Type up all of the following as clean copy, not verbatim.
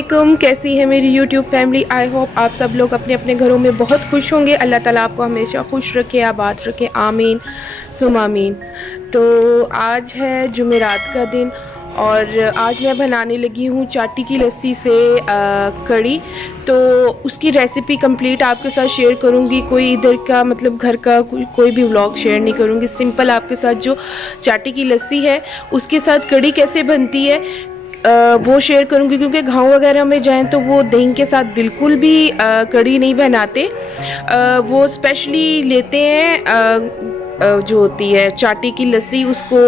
वालेकुम। कैसी है मेरी यूट्यूब फैमिली। आई होप आप सब लोग अपने अपने घरों में बहुत खुश होंगे। अल्लाह ताला आपको हमेशा खुश रखे, आबाद रखे, आमीन सुम आमीन। तो आज है जुमेरात का दिन और आज मैं बनाने लगी हूँ चाटी की लस्सी से कड़ी। तो उसकी रेसिपी कंप्लीट आपके साथ शेयर करूँगी। कोई इधर का मतलब घर का कोई भी व्लॉग शेयर नहीं करूँगी। सिंपल आपके साथ जो चाटी की लस्सी है उसके साथ कड़ी कैसे बनती है वो शेयर करूँगी, क्योंकि गाँव वगैरह में जाएं तो वो दही के साथ बिल्कुल भी कड़ी नहीं बनाते। वो स्पेशली लेते हैं जो होती है चाटी की लस्सी, उसको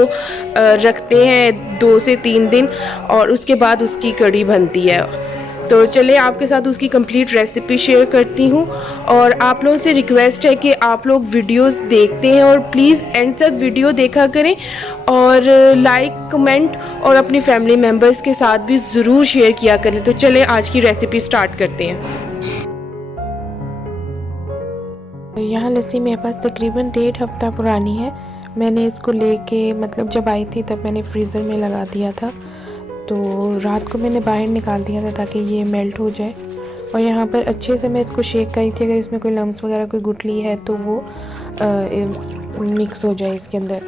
रखते हैं 2 से 3 दिन और उसके बाद उसकी कड़ी बनती है। तो चलिए आपके साथ उसकी कंप्लीट रेसिपी शेयर करती हूँ। और आप लोगों से रिक्वेस्ट है कि आप लोग वीडियोस देखते हैं और प्लीज़ एंड तक वीडियो देखा करें और लाइक कमेंट और अपनी फैमिली मेम्बर्स के साथ भी ज़रूर शेयर किया करें। तो चलिए आज की रेसिपी स्टार्ट करते हैं। यहाँ लस्सी मेरे पास तकरीबन 1.5 हफ्ता पुरानी है। मैंने इसको लेके मतलब जब आई थी तब मैंने फ्रीज़र में लगा दिया था, तो रात को मैंने बाहर निकाल दिया था ताकि ये मेल्ट हो जाए। और यहाँ पर अच्छे से मैं इसको शेक करी थी, अगर इसमें कोई लम्स वगैरह कोई गुठली है तो वो मिक्स हो जाए इसके अंदर।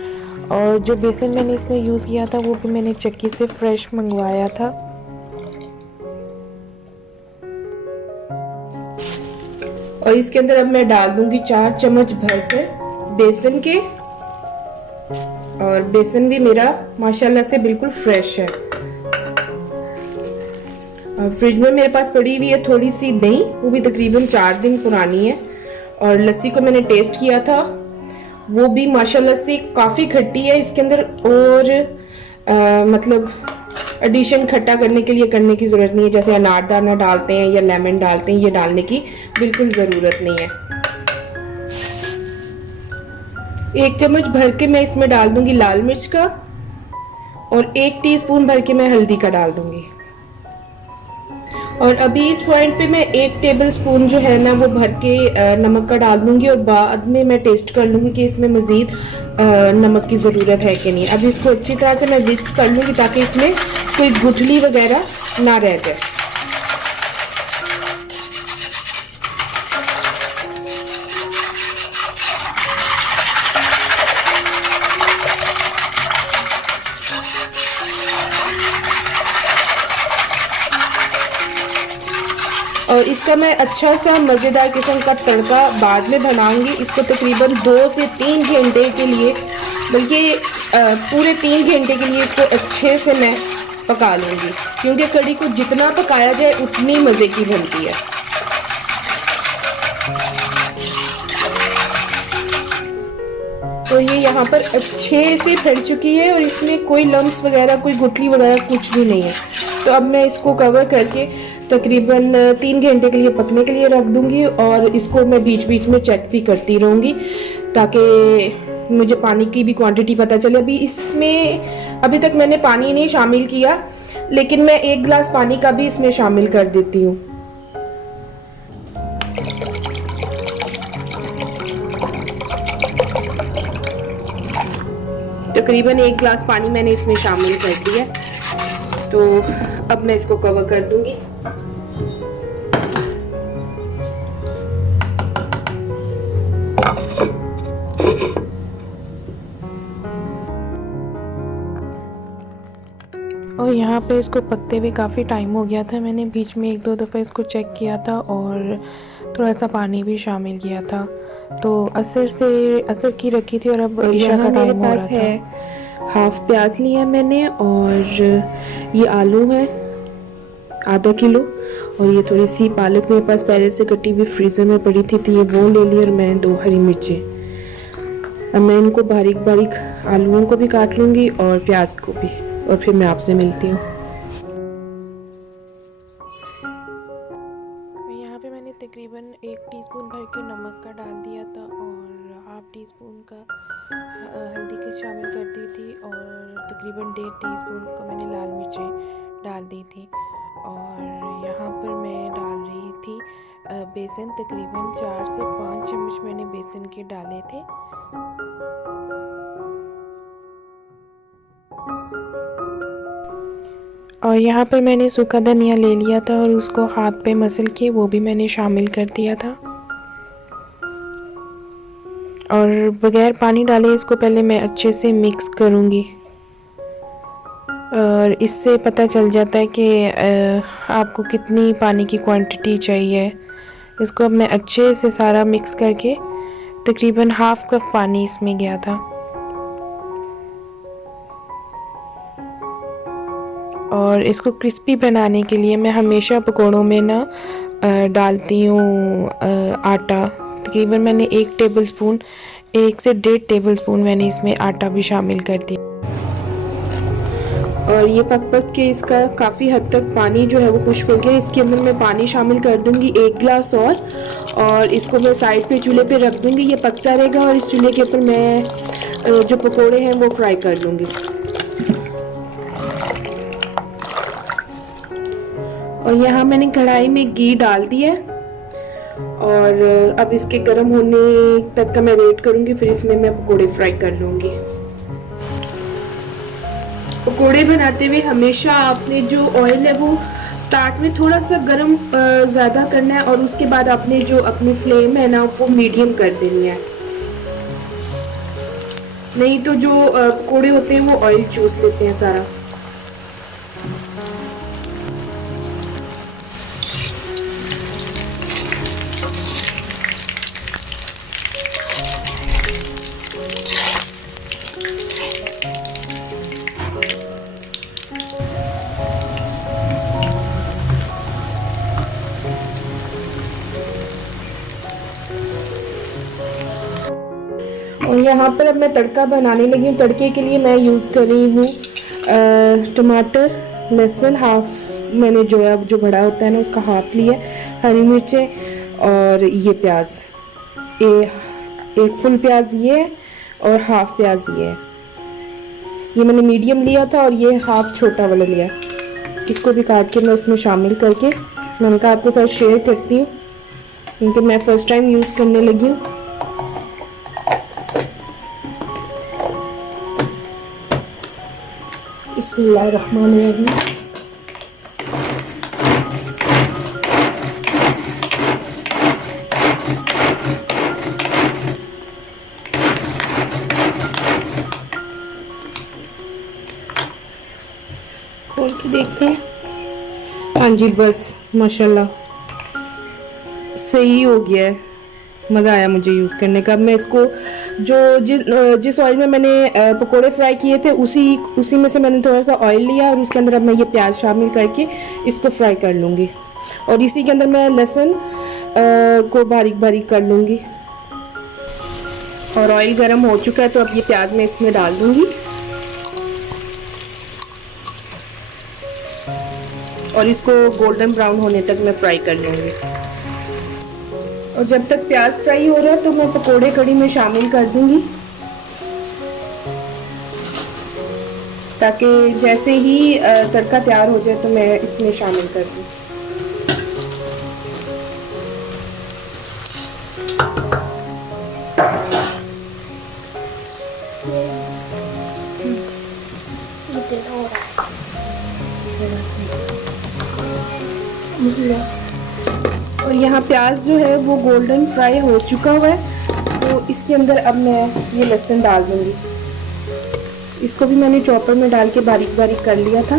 और जो बेसन मैंने इसमें यूज़ किया था वो भी मैंने चक्की से फ्रेश मंगवाया था। और इसके अंदर अब मैं डाल दूंगी 4 चम्मच भरकर बेसन के। और बेसन भी मेरा माशाल्लाह से बिल्कुल फ्रेश है। फ्रिज में मेरे पास पड़ी हुई है थोड़ी सी दही, वो भी तकरीबन 4 दिन पुरानी है। और लस्सी को मैंने टेस्ट किया था, वो भी माशाल्लाह से काफ़ी खट्टी है। इसके अंदर और मतलब एडिशन खट्टा करने के लिए करने की ज़रूरत नहीं है, जैसे अनारदाना डालते हैं या लेमन डालते हैं, ये डालने की बिल्कुल ज़रूरत नहीं है। 1 चम्मच भर के मैं इसमें डाल दूंगी लाल मिर्च का और 1 टीस्पून भर के मैं हल्दी का डाल दूंगी। और अभी इस पॉइंट पे मैं 1 टेबल स्पून जो है ना वो भर के नमक का डाल दूंगी और बाद में मैं टेस्ट कर लूंगी कि इसमें मज़ीद नमक की ज़रूरत है कि नहीं। अब इसको अच्छी तरह से मैं विस्क कर लूंगी ताकि इसमें कोई गुठली वगैरह ना रह जाए। और इसका मैं अच्छा सा मज़ेदार किस्म का तड़का बाद में बनाऊंगी। इसको तकरीबन 2 से 3 घंटे के लिए, बल्कि पूरे 3 घंटे के लिए इसको अच्छे से मैं पका लूँगी, क्योंकि कड़ी को जितना पकाया जाए उतनी मज़े की बनती है। तो ये यहाँ पर अच्छे से फैल चुकी है और इसमें कोई लम्स वगैरह कोई गुठली वगैरह कुछ भी नहीं है। तो अब मैं इसको कवर करके तकरीबन 3 घंटे के लिए पकने के लिए रख दूंगी और इसको मैं बीच बीच में चेक भी करती रहूँगी ताकि मुझे पानी की भी क्वांटिटी पता चले। अभी इसमें अभी तक मैंने पानी नहीं शामिल किया, लेकिन मैं 1 गिलास पानी का भी इसमें शामिल कर देती हूँ। तकरीबन 1 गिलास पानी मैंने इसमें शामिल कर दिया। तो अब मैं इसको कवर कर दूंगी। और यहाँ पे इसको पकते हुए काफ़ी टाइम हो गया था। मैंने बीच में 1-2 दफ़ा इसको चेक किया था और थोड़ा सा पानी भी शामिल किया था। तो असर की रखी थी और अब ईशा का टाइम हो रहा था। हाफ प्याज लिया मैंने और ये आलू है आधा किलो, और ये थोड़ी सी पालक मेरे पास पहले से कटी हुई फ्रीज़र में पड़ी थी, तो ये वो ले ली। और मैंने 2 हरी मिर्चें। अब मैं इनको बारीक बारीक आलूओं को भी काट लूँगी और प्याज को भी, और फिर मैं आपसे मिलती हूँ। यहाँ पे मैंने तकरीबन 1 टीस्पून भर के नमक का डाल दिया था और हाफ टीस्पून का हल्दी की शामिल कर दी थी और तकरीबन 1.5 टीस्पून का मैंने लाल मिर्चें डाल दी थी। और यहाँ पर मैं डाल रही थी बेसन, तकरीबन 4 से 5 चम्मच मैंने बेसन के डाले थे। और यहाँ पर मैंने सूखा धनिया ले लिया था और उसको हाथ पे मसल के वो भी मैंने शामिल कर दिया था। और बगैर पानी डाले इसको पहले मैं अच्छे से मिक्स करूँगी। और इससे पता चल जाता है कि आपको कितनी पानी की क्वांटिटी चाहिए। इसको अब मैं अच्छे से सारा मिक्स करके तकरीबन हाफ़ कप पानी इसमें गया था। और इसको क्रिस्पी बनाने के लिए मैं हमेशा पकोड़ों में ना डालती हूँ आटा। तकरीबन मैंने 1 टेबलस्पून 1 से 1.5 टेबलस्पून मैंने इसमें आटा भी शामिल कर दिया। और ये पक पक के इसका काफ़ी हद तक पानी जो है वो खुश्क हो गया। इसके अंदर मैं पानी शामिल कर दूंगी 1 गिलास और इसको मैं साइड पे चूल्हे पे रख दूंगी। ये पकता रहेगा और इस चूल्हे के ऊपर मैं जो पकोड़े हैं वो फ्राई कर लूँगी। और यहाँ मैंने कढ़ाई में घी डाल दिया और अब इसके गर्म होने तक का मैं वेट करूँगी। फिर इसमें मैं पकोड़े फ्राई कर लूँगी। पकोड़े बनाते हुए हमेशा आपने जो ऑयल है वो स्टार्ट में थोड़ा सा गर्म ज़्यादा करना है और उसके बाद आपने जो अपनी फ्लेम है ना वो मीडियम कर देनी है, नहीं तो जो पकोड़े होते हैं वो ऑयल चूस लेते हैं सारा। और यहाँ पर अब मैं तड़का बनाने लगी हूँ। तड़के के लिए मैं यूज़ कर रही हूँ टमाटर, लहसुन हाफ मैंने जो बड़ा होता है ना उसका हाफ लिया, हरी मिर्चें और ये प्याज, एक फुल प्याज ये है और हाफ प्याज ये है। ये मैंने मीडियम लिया था और ये हाफ छोटा वाला लिया। इसको भी काट के मैं इसमें शामिल करके मैंने कहा आपके साथ शेयर करती हूँ क्योंकि मैं फ़र्स्ट टाइम यूज़ करने लगी हूँ। बिस्मिल्लाहिर्रहमानिर्रहीम। खोल के देखते हैं। हाँ जी, बस माशाल्लाह सही हो गया है। मज़ा आया मुझे यूज़ करने का। अब मैं इसको जिस ऑयल में मैंने पकोड़े फ्राई किए थे उसी में से मैंने थोड़ा सा ऑयल लिया और उसके अंदर अब मैं ये प्याज शामिल करके इसको फ्राई कर लूँगी। और इसी के अंदर मैं लहसुन को बारीक बारीक कर लूँगी। और ऑयल गर्म हो चुका है तो अब ये प्याज मैं इसमें डाल दूँगी और इसको गोल्डन ब्राउन होने तक मैं फ्राई कर लूँगी। और जब तक प्याज फ्राई हो रहा है तो मैं पकोड़े कड़ी में शामिल कर दूंगी ताकि जैसे ही तड़का तैयार हो जाए तो मैं इसमें शामिल कर दूँ। और यहाँ प्याज जो है वो गोल्डन फ्राई हो चुका हुआ है तो इसके अंदर अब मैं ये लहसुन डाल दूँगी। इसको भी मैंने चॉपर में डाल के बारीक बारीक कर लिया था।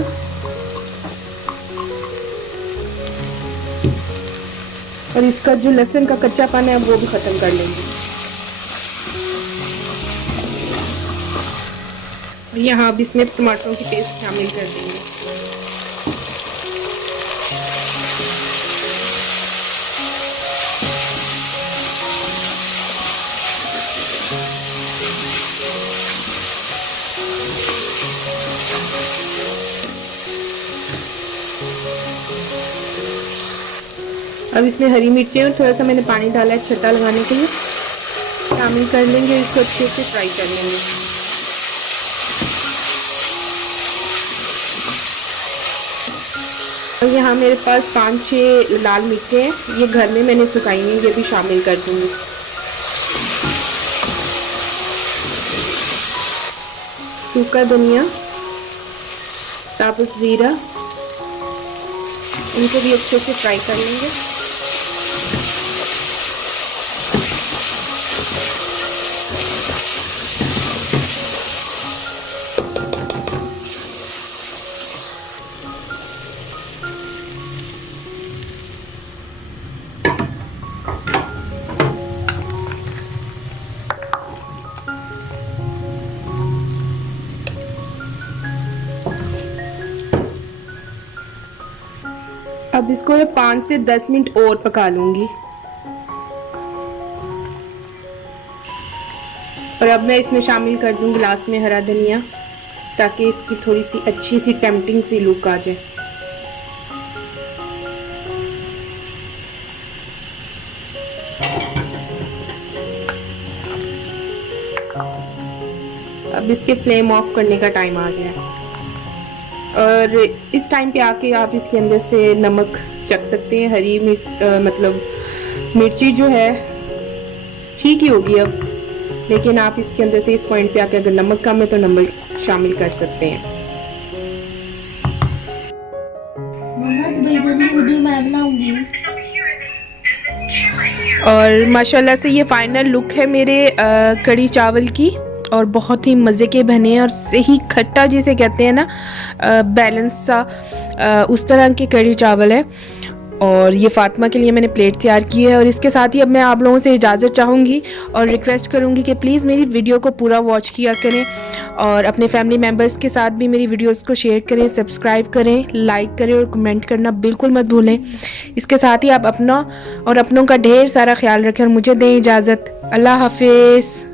और इसका जो लहसुन का कच्चापन है वो भी ख़त्म कर लेंगे। और यहाँ अब इसमें टमाटरों की पेस्ट शामिल कर देंगे। अब इसमें हरी मिर्चें और थोड़ा सा मैंने पानी डाला है छत्ता लगाने के लिए, शामिल कर लेंगे। इसको अच्छे से फ्राई कर लेंगे। और यहाँ मेरे पास 5-6 लाल मिर्चें हैं, ये घर में मैंने सुखाई हैं, ये भी शामिल कर दूँगी। सूखा धनिया, साबुत ज़ीरा इनको भी अच्छे से फ्राई कर लेंगे। अब इसको 5 से 10 मिनट और पका लूँगी। और अब मैं इसमें शामिल कर दूँगी लास्ट में हरा धनिया, ताकि इसकी थोड़ी सी अच्छी सी टेम्पटिंग सी लुक आ जाए। अब इसके फ्लेम ऑफ करने का टाइम आ गया है। और इस टाइम पे आके आप इसके अंदर से नमक चख सकते हैं। हरी मिर्च मतलब मिर्ची जो है ठीक ही होगी अब, लेकिन आप इसके अंदर से इस पॉइंट पे आके अगर नमक कम है तो नमक शामिल कर सकते हैं। मैं बनाऊंगी। और माशाल्लाह से ये फाइनल लुक है मेरे कड़ी चावल की, और बहुत ही मज़े के बने हैं और सही खट्टा जिसे कहते हैं ना, बैलेंस सा, उस तरह के कड़ी चावल है। और ये फातिमा के लिए मैंने प्लेट तैयार की है। और इसके साथ ही अब मैं आप लोगों से इजाज़त चाहूँगी और रिक्वेस्ट करूँगी कि प्लीज़ मेरी वीडियो को पूरा वॉच किया करें और अपने फैमिली मेम्बर्स के साथ भी मेरी वीडियोस को शेयर करें, सब्सक्राइब करें, लाइक करें और कमेंट करना बिल्कुल मत भूलें। इसके साथ ही आप अपना और अपनों का ढेर सारा ख्याल रखें और मुझे दें इजाज़त। अल्लाह हाफिज़।